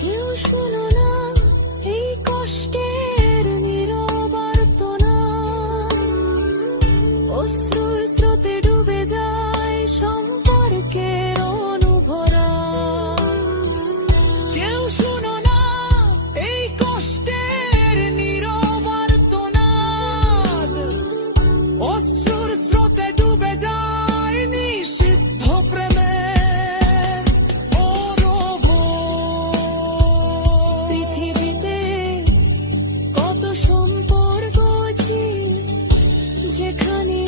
কেউ শুনো না এই কষ্টের নীরব আর্তনাদ, অশ্রুর স্রোতে ডুবে যায় সম্পর্কের অনুভরা। কেউ শুনো না এই কষ্টের নীরব আর্তনাদ, অশ্রুর স্রোতে ডুবে যায় নিষিদ্ধ প্রেমের অরোভ। পৃথিবীতে কত সম্পর্ক আছে যেখানে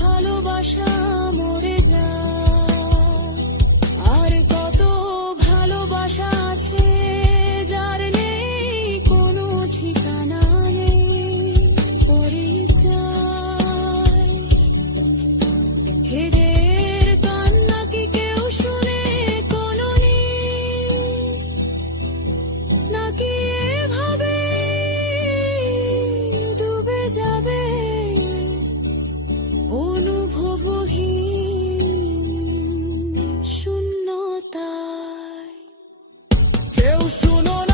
ভালোবাসা মরে যায়, আর কত ভালোবাসা আছে যার নেই কোনো ঠিকানা, নেই পরিচয়। হেদের কান্না কি কেউ শুনে কোনোদিন, নাকি এভাবে ডুবে যাবে অনুভবহীন শূন্যতায়? কেউ শুনো না